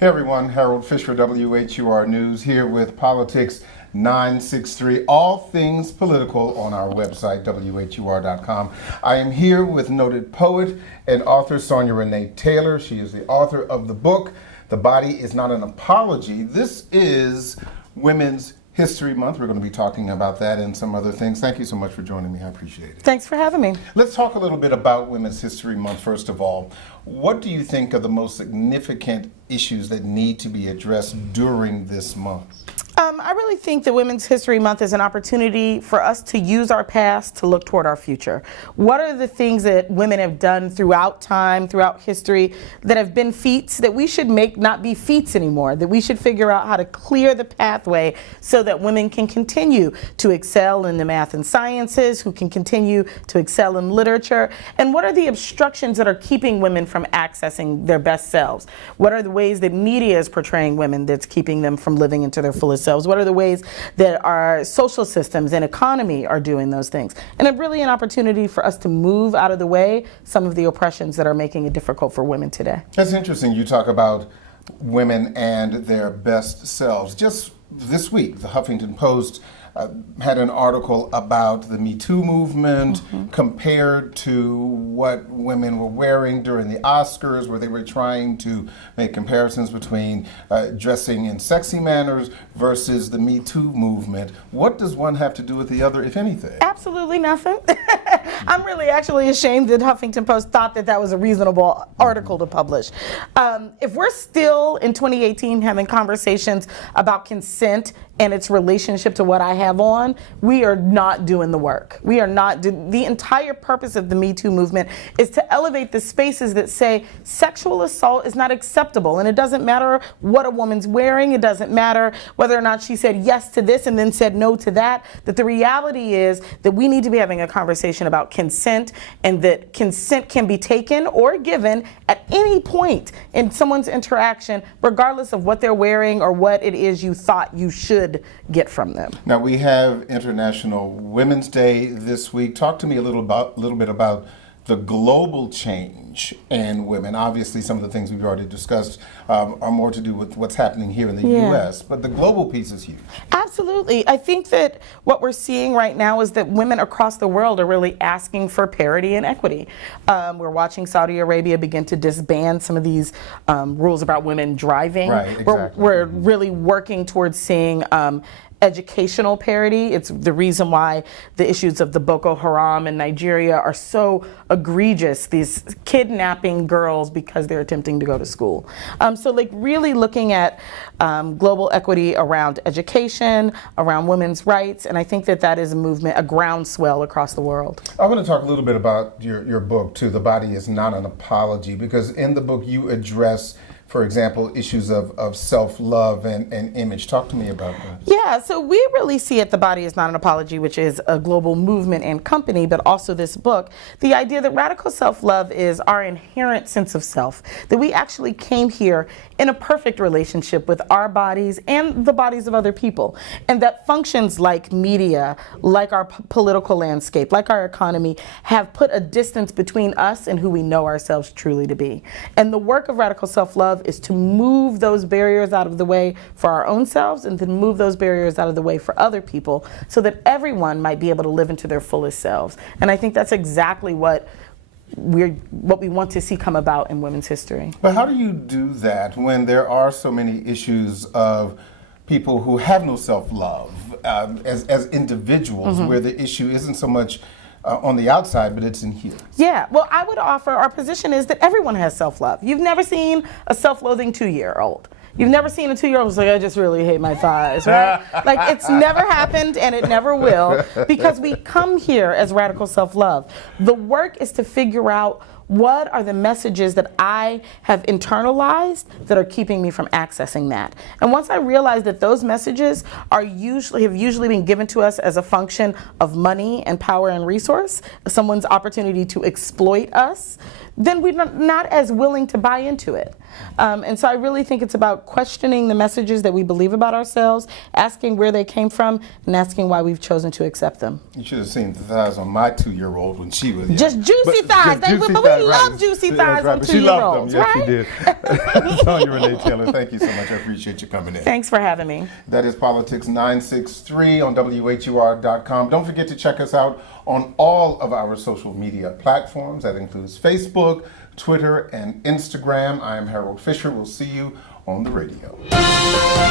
Hey everyone, Harold Fisher, WHUR News, here with Politics 963, all things political on our website, WHUR.com. I am here with noted poet and author Sonya Renee Taylor. She is the author of the book, The Body is Not an Apology. This is Women's History Month. We're going to be talking about that and some other things. Thank you so much for joining me. I appreciate it. Thanks for having me. Let's talk a little bit about Women's History Month, first of all. What do you think are the most significant issues that need to be addressed during this month? I really think that Women's History Month is an opportunity for us to use our past to look toward our future. What are the things that women have done throughout time, throughout history, that have been feats that we should make not be feats anymore, that we should figure out how to clear the pathway so that women can continue to excel in the math and sciences, who can continue to excel in literature, and what are the obstructions that are keeping women from accessing their best selves? What are the ways that media is portraying women that's keeping them from living into their fullest selves? What are the ways that our social systems and economy are doing those things? And it's really an opportunity for us to move out of the way some of the oppressions that are making it difficult for women today. That's interesting. You talk about women and their best selves. Just this week, the Huffington Post had an article about the Me2 movement compared to what women were wearing during the Oscars, where they were trying to make comparisons between dressing in sexy manners versus the Me2 movement. What does one have to do with the other, if anything? Absolutely nothing. I'm really actually ashamed that Huffington Post thought that that was a reasonable article to publish. If we're still in 2018 having conversations about consent and its relationship to what I have on, we are not doing the work. We are not. The entire purpose of the Me Too movement is to elevate the spaces that say sexual assault is not acceptable. And it doesn't matter what a woman's wearing. It doesn't matter whether or not she said yes to this and then said no to that. That the reality is that we need to be having a conversation about consent, and that consent can be taken or given at any point in someone's interaction, regardless of what they're wearing or what it is you thought you should get from them. Now, we have International Women's Day this week. Talk to me a little bit about the global change in women. Obviously, some of the things we've already discussed are more to do with what's happening here in the U.S., but the global piece is huge. Absolutely. I think that what we're seeing right now is that women across the world are really asking for parity and equity. We're watching Saudi Arabia begin to disband some of these rules about women driving. Right, exactly. We're really working towards seeing educational parity. It's the reason why the issues of the Boko Haram in Nigeria are so egregious, these kidnapping girls because they're attempting to go to school. So like really looking at global equity around education, around women's rights, and I think that that is a movement, a groundswell across the world. I want to talk a little bit about your book too, The Body is Not an Apology, because in the book you address, for example, issues of self-love and image. Talk to me about that. Yeah, so we really see it, The Body is Not an Apology, which is a global movement and company, but also this book, the idea that radical self-love is our inherent sense of self, that we actually came here in a perfect relationship with our bodies and the bodies of other people, and that functions like media, like our political landscape, like our economy, have put a distance between us and who we know ourselves truly to be. And the work of radical self-love is to move those barriers out of the way for our own selves, and to move those barriers out of the way for other people, so that everyone might be able to live into their fullest selves. And I think that's exactly what we want to see come about in women's history. But how do you do that when there are so many issues of people who have no self-love as individuals, where the issue isn't so much on the outside, but it's in here? Yeah, well, I would offer, our position is that everyone has self-love. You've never seen a self-loathing 2-year-old. You've never seen a 2-year-old who's like, I just really hate my thighs, right? Like, it's never happened, and it never will, because we come here as radical self-love. The work is to figure out what are the messages that I have internalized that are keeping me from accessing that. And once I realize that those messages are have usually been given to us as a function of money and power and resource, someone's opportunity to exploit us, then we're not as willing to buy into it. And so I really think it's about questioning the messages that we believe about ourselves, asking where they came from, and asking why we've chosen to accept them. You should have seen the thighs on my 2-year-old when she was young. Just juicy thighs. But we love juicy thighs on She loved 2-year-olds, them. Yes, right? she did. Sonya Renee Taylor, thank you so much. I appreciate you coming in. Thanks for having me. That is Politics 963 on WHUR.com. Don't forget to check us out on all of our social media platforms. That includes Facebook, Twitter, and Instagram. I am Harold Fisher. We'll see you on the radio.